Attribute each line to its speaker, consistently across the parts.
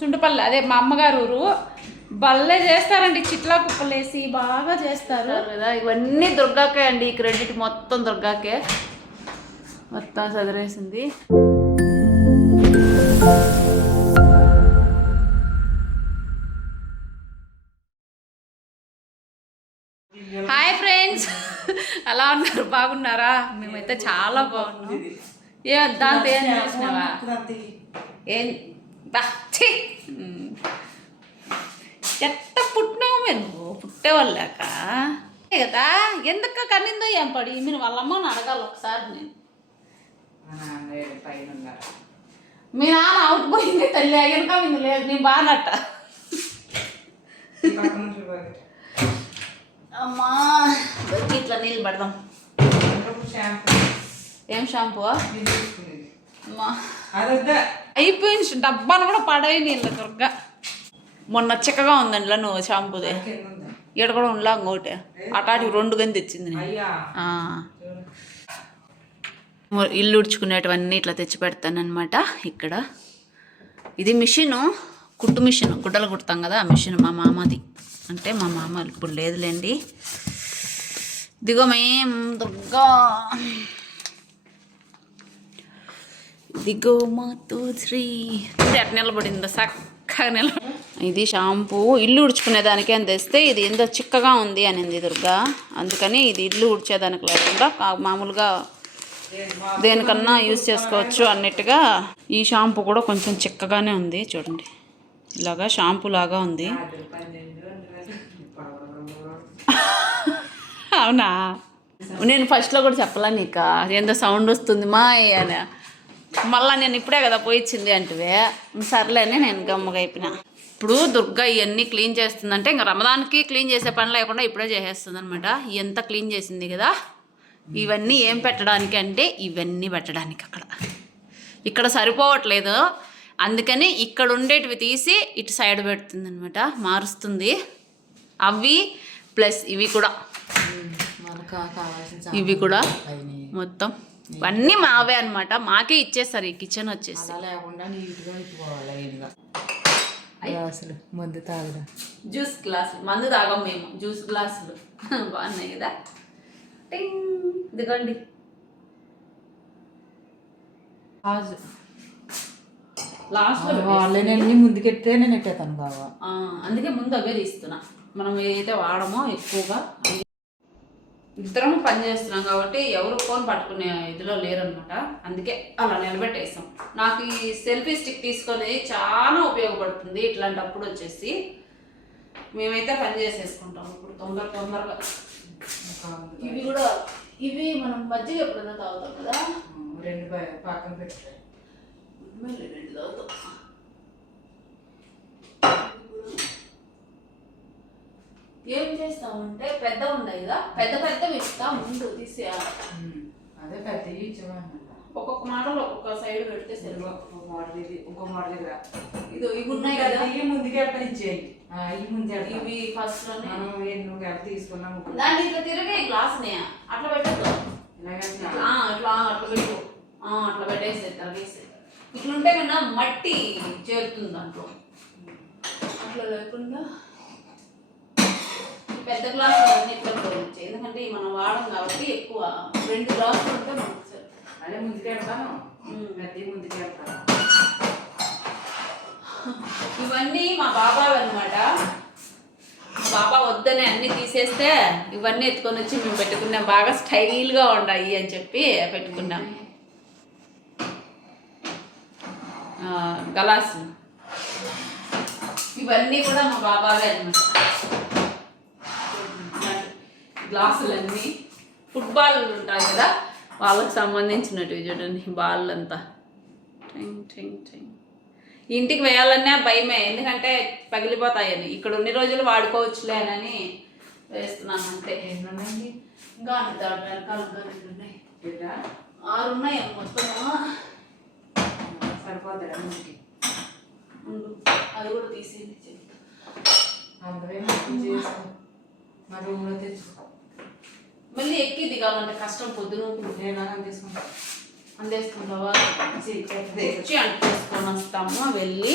Speaker 1: సుండుపల్లి అదే మా అమ్మగారు ఊరు బల్లే చేస్తారండి చిట్లా కుప్పలేసి బాగా చేస్తారు.
Speaker 2: కదా ఇవన్నీ దుర్గాకే అండి ఈ క్రెడిట్ మొత్తం దుర్గాకే. మొత్తం చదివేసింది
Speaker 1: హాయ్ ఫ్రెండ్స్. అలా ఉన్నారు? బాగున్నారా? మేమైతే చాలా బాగున్నాం. ఏ దాంతో ఏం చేసినావా ఏం బా ఛీ! ఎట్ట పుట్టినావు నువ్వు పుట్టేవాళ్ళాక? కదా ఎందుకు కన్నిందో ఏం పడి? మీరు వాళ్ళ అమ్మని అడగాలి ఒకసారి నేను. మీ నాన్న అవుట్ పోయింది తల్లి వెనక మీద లేదు నేను బాగానట్ట అమ్మా ఇట్లా నీళ్ళు పడదాం. ఏం షాంపూ అమ్మా. అయిపోయింది. డబ్బాను కూడా పడవి నీళ్ళ దుర్గా. మొన్న చిక్కగా ఉందండి నువ్వు షాంపూది. ఈడ కూడా ఉండలా ఇంకోటి. అటాటి రెండు గని తెచ్చింది ఇల్లు ఉడుచుకునేటివన్నీ ఇట్లా తెచ్చి పెడతాను అనమాట ఇక్కడ. ఇది మిషను కుట్టు మిషన్. గుడ్డలు కుడతాం కదా ఆ మిషన్ మా మామది. అంటే మా మామ ఇప్పుడు లేదులేండి. ఇదిగో మేం దుర్గా. ఇదిగో మా శ్రీ ఎట్ నిలబడిందో చక్కగా నిలబ ఇది షాంపూ. ఇల్లు ఉడుచుకునేదానికి అని తెస్తే ఇది ఎంతో చిక్కగా ఉంది అనింది దుర్గా. అందుకని ఇది ఇల్లు ఉడిచేదానికి లేకుండా మామూలుగా దేనికన్నా యూజ్ చేసుకోవచ్చు అన్నట్టుగా ఈ షాంపూ కూడా కొంచెం చిక్కగానే ఉంది చూడండి. ఇలాగా షాంపూ లాగా ఉంది. అవునా? నేను ఫస్ట్లో కూడా చెప్పలా నీక. ఏందో సౌండ్ వస్తుంది మా అని. మళ్ళా నేను ఇప్పుడే కదా పోయిచ్చింది అంటువే. సర్లేనే నేను గమ్మగా అయిపోయినా. ఇప్పుడు దుర్గా ఇవన్నీ క్లీన్ చేస్తుందంటే ఇంకా రమదాన్కి క్లీన్ చేసే పని లేకుండా ఇప్పుడే చేసేస్తుంది అనమాట ఎంత క్లీన్ చేసింది కదా. ఇవన్నీ ఏం పెట్టడానికి అంటే ఇవన్నీ పెట్టడానికి అక్కడ. ఇక్కడ సరిపోవట్లేదు. అందుకని ఇక్కడ ఉండేటివి తీసి ఇటు సైడ్ పెడుతుంది అనమాట మారుస్తుంది. అవి ప్లస్ ఇవి కూడా. ఇవి కూడా మొత్తం. ఇవన్నీ మావే అనమాట మాకే ఇచ్చేస్తారు ఈ కిచెన్ వచ్చేసి.
Speaker 3: లేకుండా అసలు మందు తాగుదా.
Speaker 1: జ్యూస్ గ్లాసులు మందు తాగం మేము జ్యూస్ గ్లాసులు. బాగున్నాయి కదా? టింగ్. ఇదిగోండి. గాజు లాస్ట్లో
Speaker 3: వాళ్ళని ముందుకెట్టే నేను ఎట్టేతాను
Speaker 1: ఆ, అందుకే ముందు అవే తీస్తున్నా. మనం ఏదైతే వాడమో ఎక్కువగా ఇద్దరం పని చేస్తున్నాం కాబట్టి ఎవరు ఫోన్ పట్టుకునే ఇదిలో లేరనమాట అందుకే అలా నిలబెట్టేసాం. నాకు ఈ సెల్ఫీ స్టిక్ తీసుకొని చాలా ఉపయోగపడుతుంది ఇట్లాంటప్పుడు వచ్చేసి. మేమైతే పని చేసేసుకుంటాం. ఇప్పుడు తొందర తొందరగా. ఇవి కూడా ఇవి మనం మజ్జిగ ఎప్పుడైనా తాగుతాం కదా?
Speaker 3: రెండు పక్కన
Speaker 1: మళ్ళీ రెండు తాగుతాం. ఏం చేస్తామంటే పెద్ద ఉన్నాయి కదా పెద్ద పెద్దవి ఇస్తా ముందు తీసి
Speaker 3: అదే పెద్ద ఇచ్చేవాడిని
Speaker 1: ఒక్కొక్క మాటలు ఒక్కొక్క సైడ్ పెడితే సరిపో
Speaker 3: ఇంకో మోడల్ ఇది ఇంకో మోడల్ ఇది
Speaker 1: ఇది ఇవి ఉన్నాయి కదా.
Speaker 3: ఈ ముందుకెళ్ళ ఇచ్చేయి ఈ ముందు
Speaker 1: ఇవి ఫస్ట్
Speaker 3: మనం నువ్వు ఎంత తీసుకున్నాము
Speaker 1: దాన్ని ఇట్లా తిరిగే గ్లాస్ నే అట్లా పెట్టద్దు.
Speaker 3: ఇలాగే
Speaker 1: ఆ, ఇట్లా అట్లా పెట్టు. ఆ, అట్లా పెట్టేసి తిరగేసి ఇట్లుంటే కన్నా మట్టి చేరుతుంది దాంట్లో. అట్లా లేకుండా పెద్ద గ్లాసులు అన్ని ఇట్లా పోయించాయి ఎందుకంటే మనం వాడం కాబట్టి ఎక్కువ రెండు గ్లాసులు ఉంటే మనకు సరి
Speaker 3: అదే ముందుకెళ్తాను. పెద్ద ముందుకెళ్తాను
Speaker 1: ఇవన్నీ మా బాబావి అనమాట మా బాబా వద్దని అన్ని తీసేస్తే ఇవన్నీ ఎత్తుకొని వచ్చి మేము పెట్టుకున్నాం. బాగా స్టైల్గా ఉన్నాయి అని చెప్పి పెట్టుకున్నాం. గలాసు. ఇవన్నీ కూడా మా బాబావే అనమాట గ్లాసులన్నీ ఫుట్బాల్ ఉంటాయి కదా వాళ్ళకి సంబంధించినవి చూడండి బాల్ అంతా టింగ్ టింగ్ టింగ్. ఇంటికి వేయాలన్నా భయమే ఎందుకంటే పగిలిపోతాయని ఇక్కడ ఉన్ని రోజులు వాడుకోవచ్చులే అని వేస్తున్నాను అంతే. ఇంకా ఆరు ఉన్నాయి మొత్తం ఉండు అది కూడా తీసేది చెప్తా.
Speaker 3: మా రూమ్లో తెచ్చుకో.
Speaker 1: మళ్ళీ ఎక్కి దిగాలంటే కష్టం పొద్దున అందేసుకుంటావా? వస్తాము వెళ్ళి.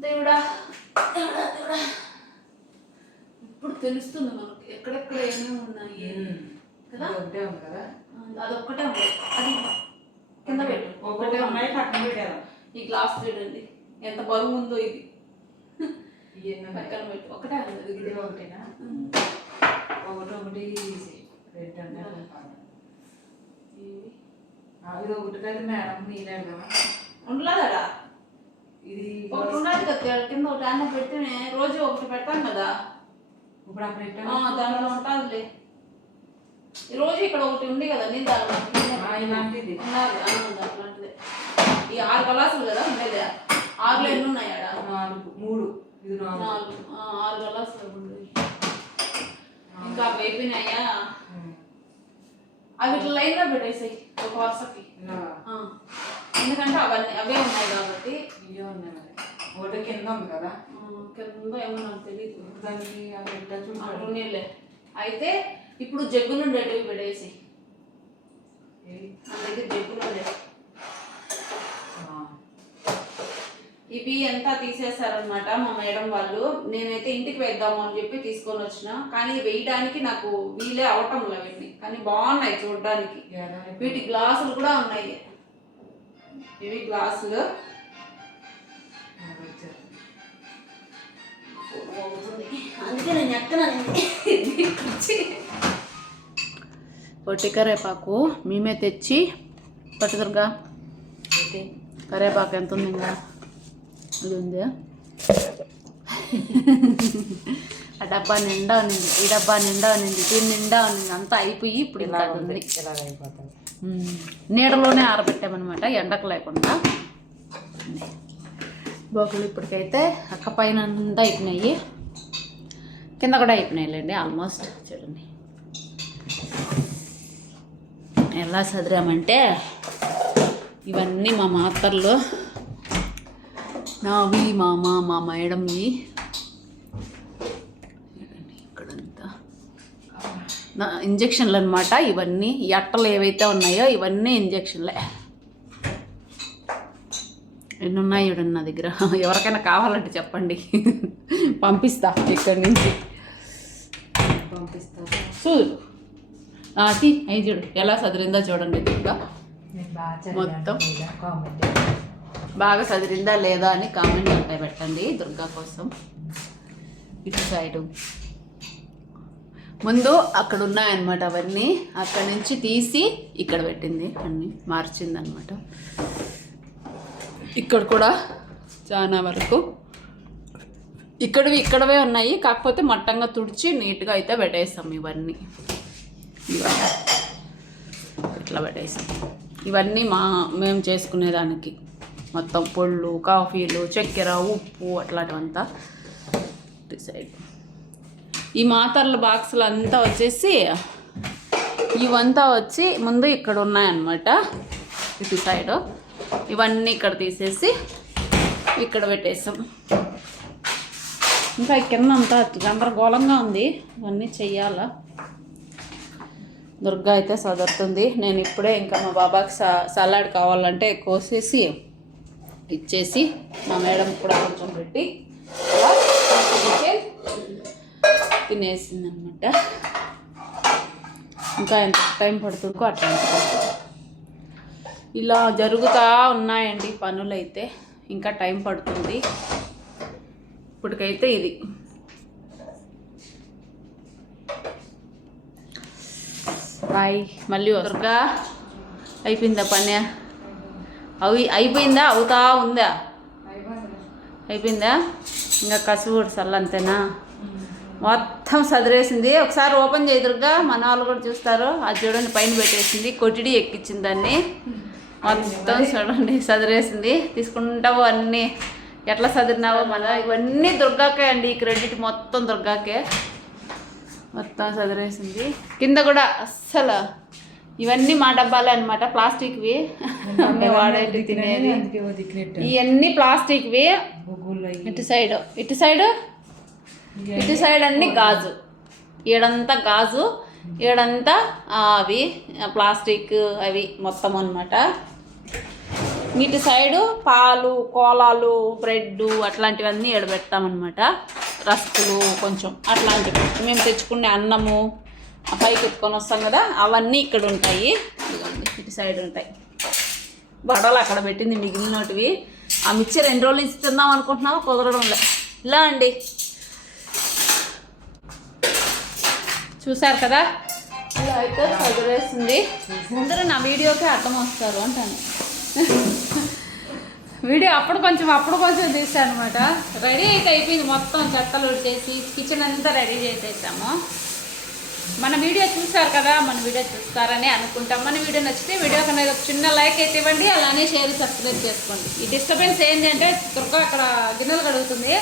Speaker 1: దేవుడా ఇప్పుడు తెలుస్తుంది మనకి ఎక్కడెక్కడ ఏమేమి ఉన్నాయి. కదా? అదొక్కటే ఉంది. ఈ గ్లాస్ చూడండి. ఎంత బరువు ఉందో ఇది. పక్కన పెట్టు. ఒకటే
Speaker 4: ఇది ఒకటేనా? ఒకటి ఒకటి రెండు. ఇది ఒకటి కదా మేడం మీరే కదా.
Speaker 1: ఉండలేదా?
Speaker 4: ఇది
Speaker 1: ఒకటి ఉన్నది కదా. కింద ఒకటి అన్న పెడితే రోజు ఒకటి పెడతాం కదా.
Speaker 4: ఇప్పుడు అక్కడ
Speaker 1: దాంట్లో ఉంటుందిలే. రోజు ఇక్కడ ఒకటి ఉంది కదా నేను
Speaker 4: ఆ,
Speaker 1: ఉంది, అట్లాంటిదే ఈ ఆరు కలాసులు కదా? ఉండేది ఆరులో ఎన్ని ఉన్నాయి
Speaker 4: నాలుగు. మూడు. ఇది నాలుగు.
Speaker 1: ఆరు ఉండేవి ఇంకా అవి అయిపోయినాయా. అవి ఇట్లా లైన్గా పెట్టేసాయి ఒక వరుసకి. ఎందుకంటే అవన్నీ అవే ఉన్నాయి కాబట్టి.
Speaker 4: ఇవే ఉన్నాయి మరి. ఒకటి కింద ఉంది కదా?
Speaker 1: కింద ఏమో నాకు తెలియదు
Speaker 4: దానికి అక్కడ పెట్టా చూడు.
Speaker 1: అట్లున్నీళ్ళే అయితే ఇప్పుడు జగ్గు నుండి పెట్టేసి
Speaker 4: ఏయ్.
Speaker 1: నా దగ్గర ఇవి అంతా తీసేశారనమాట మా మేడం వాళ్ళు. నేనైతే ఇంటికి వేద్దాము అని చెప్పి తీసుకొని వచ్చిన. కానీ వేయడానికి నాకు వీలే అవటం అవన్నీ కానీ బాగున్నాయి చూడడానికి. వీటి గ్లాసులు కూడా ఉన్నాయి. ఇవి గ్లాసులు. అందుకే నేను కరేపాకు మేమే తెచ్చి పట్టుదరుగా
Speaker 4: అయితే
Speaker 1: కరేపాకు ఎంత ఉంది ఇంకా ఉంది ఆ డబ్బా నిండా ఉన్నింది ఈ డబ్బా నిండా ఉన్నింది దీని నిండా ఉన్నింది అంతా అయిపోయి ఇప్పుడు
Speaker 4: ఇలా ఉంది
Speaker 1: ఉంది.
Speaker 4: ఇలాగ అయిపోతుంది.
Speaker 1: ఉమ్. నీడలోనే ఆరబెట్టామన్నమాట ఎండకు లేకుండా. బోకులు ఇప్పటికైతే అక్క పైన అంతా అయిపోయినాయి. కింద కూడా అయిపోయినాయిలేండి ఆల్మోస్ట్ చూడండి. ఎలా చదిరామంటే ఇవన్నీ మా మాతర్లు నావి మా మా మా మేడంవి ఇక్కడంతా. నా ఇంజక్షన్లు అనమాట ఇవన్నీ. ఈ అట్టలు ఏవైతే ఉన్నాయో ఇవన్నీ ఇంజక్షన్లే. ఎన్ని ఉన్నాయి చూడండి నా దగ్గర. ఎవరికైనా కావాలంటే చెప్పండి. పంపిస్తా ఇక్కడి నుంచి.
Speaker 4: పంపిస్తాను
Speaker 1: చూడు. అది అయి చూడు. ఎలా చదిరిందో చూడండి మొత్తం. బాగా చదిరిందా లేదా అని కామెంట్ ఉంటాయి పెట్టండి దుర్గా కోసం. ఇటు సైడు. ముందు అక్కడ ఉన్నాయన్నమాట అవన్నీ. అక్కడ నుంచి తీసి ఇక్కడ పెట్టింది అన్నీ. మార్చిందనమాట ఇక్కడ కూడా చాలా వరకు. ఇక్కడవి ఇక్కడవే ఉన్నాయి. కాకపోతే మట్టంగా తుడిచి నీట్గా అయితే పెట్టేస్తాం ఇవన్నీ. ఇట్లా పెట్టేస్తాం. ఇవన్నీ మా మేము చేసుకునేదానికి. మొత్తం పళ్ళు కాఫీలు చక్కెర ఉప్పు అట్లాంటివంతా. సైడ్ ఈ మాతర్ల బాక్సులు అంతా వచ్చేసి ఇవంతా వచ్చి ముందు ఇక్కడ ఉన్నాయన్నమాట ఇటు సైడ్ ఇవన్నీ ఇక్కడ తీసేసి ఇక్కడ పెట్టేసాం ఇంకా కింద అంతా గందరగోళంగా ఉంది. ఇవన్నీ చెయ్యాలా? దుర్గా అయితే సదురుతుంది. నేను ఇప్పుడే ఇంకా మా బాబాకి సలాడ్ కావాలంటే కోసేసి ఇచ్చేసి మా మేడం కూడా కొంచెం పెట్టి అలా తినేసింది అనమాట ఇంకా ఎంత టైం పడుతుందో అట్లా ఇలా జరుగుతూ ఉన్నాయండి పనులైతే. ఇంకా టైం పడుతుంది. ఇప్పటికైతే ఇది. బాయ్. మళ్ళీ దుర్గా అయిపోయిందా పని అవి అయిపోయిందా? అవుతా ఉందా? అయిపోయిందా. ఇంకా కసువుడు సల్ల అంతేనా మొత్తం సదిరేసింది. ఒకసారి ఓపెన్ చేయదురుగా మన వాళ్ళు కూడా చూస్తారు. అది చూడండి పైన పెట్టేసింది కొట్టిడి ఎక్కించింది దాన్ని. మొత్తం చూడండి సదిరేసింది. తీసుకుంటావు అన్నీ. ఎట్లా సదిరినావో మన ఇవన్నీ దుర్గాకే అండి. ఈ క్రెడిట్ మొత్తం దుర్గాకే. మొత్తం సదిరేసింది. కింద కూడా అస్సలు ఇవన్నీ మా డబ్బాలే అనమాట ప్లాస్టిక్వి. మేము తినేది. ఇవన్నీ ప్లాస్టిక్వి. ఇటు సైడ్ ఇటు సైడ్ ఇటు సైడ్ అన్ని గాజు. ఈడంతా గాజు
Speaker 3: ఈడంతా అవి ప్లాస్టిక్ అవి మొత్తం అనమాట ఇటు సైడు పాలు కోలాలు బ్రెడ్ అట్లాంటివన్నీ ఎడబెడతామన్నమాట రస్కులు కొంచెం అట్లాంటివి. మేము తెచ్చుకునే అన్నము పైకి ఎత్తుకొని వస్తాం కదా అవన్నీ ఇక్కడ ఉంటాయి. ఇదిగోండి ఇటు సైడ్ ఉంటాయి. బడలు అక్కడ పెట్టింది మిగిలినటివి. ఆ మిక్చర్ రెండు రోజులు నుంచి తిందాం అనుకుంటున్నాము కుదరడం లే ఇలా అండి. చూసారు కదా? ఇలా అయితే చదివేస్తుంది ముందర నా వీడియోకి అర్థం వస్తారు అంటాను.
Speaker 1: వీడియో అప్పుడు కొంచెం అప్పుడు కొంచెం తీసాను అనమాట రెడీ అయితే అయిపోయింది మొత్తం చెత్తలు చేసి కిచెన్ అంతా రెడీ చేసేసాము. మన వీడియో చూసారు కదా మన వీడియో చూస్తారని అనుకుంటాం. మన వీడియో నచ్చితే వీడియో అనేది ఒక చిన్న లైక్ అయితే ఇవ్వండి అలానే షేర్ సబ్స్క్రైబ్ చేసుకోండి. ఈ డిస్టర్బెన్స్ ఏంటంటే అంటే దుర్గ అక్కడ గిన్నెలు కడుగుతుంది.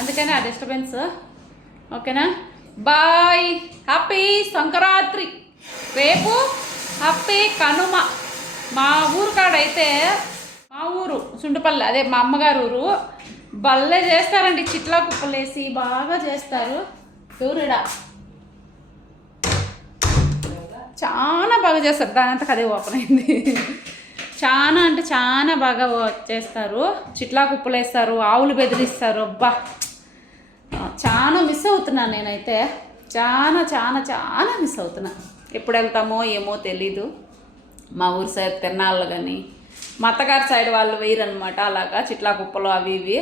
Speaker 1: అందుకనే ఆ డిస్టర్బెన్స్ ఓకేనా? బాయ్. హ్యాపీ సంక్రాంతి. రేపు హ్యాపీ కనుమ. మా ఊరు కాడైతే మా ఊరు సుండుపల్లి అదే మా అమ్మగారు ఊరు భలే చేస్తారండి. చిట్లా కుప్పలేసి బాగా చేస్తారు. చూరుడా చాలా బాగా చేస్తారు. దాని అంతా అదే ఓపెన్ అయింది. చాలా అంటే చాలా బాగా వచ్చేస్తారు చేస్తారు. చిట్లా కుప్పలు వేస్తారు ఆవులు బెదిరిస్తారు. అబ్బా! చాలా మిస్ అవుతున్నాను నేనైతే. చాలా చాలా చాలా మిస్ అవుతున్నా. ఎప్పుడు వెళ్తామో ఏమో తెలీదు. మా ఊరు సైడ్ తిరణాళ్ళు కానీ మా అత్తగారి సైడ్ వాళ్ళు వేయరనమాట అలాగా చిట్లా కుప్పలు అవి ఇవి.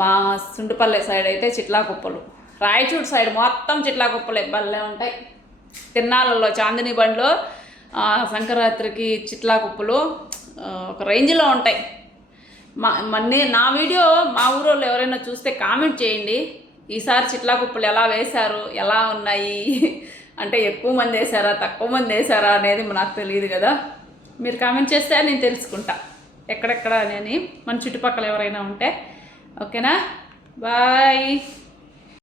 Speaker 1: మా సుండుపల్లె సైడ్ అయితే చిట్లా కుప్పలు. రాయచూడు సైడ్ మొత్తం చిట్లా కుప్పలు భలే ఉంటాయి. తిన్నాలలో చాందిని బండ్లో సంక్రాంతికి చిట్లా కుప్పలు ఒక రేంజ్లో ఉంటాయి. మా మన్నే నా వీడియో మా ఊరోళ్ళు ఎవరైనా చూస్తే కామెంట్ చేయండి. ఈసారి చిట్లా కుప్పలు ఎలా వేశారు ఎలా ఉన్నాయి అంటే ఎక్కువ మంది వేశారా తక్కువ మంది వేశారా అనేది నాకు తెలియదు కదా. మీరు కామెంట్ చేస్తే నేను తెలుసుకుంటా. ఎక్కడెక్కడ అని మన చుట్టుపక్కల ఎవరైనా ఉంటే. ఓకేనా? బాయ్.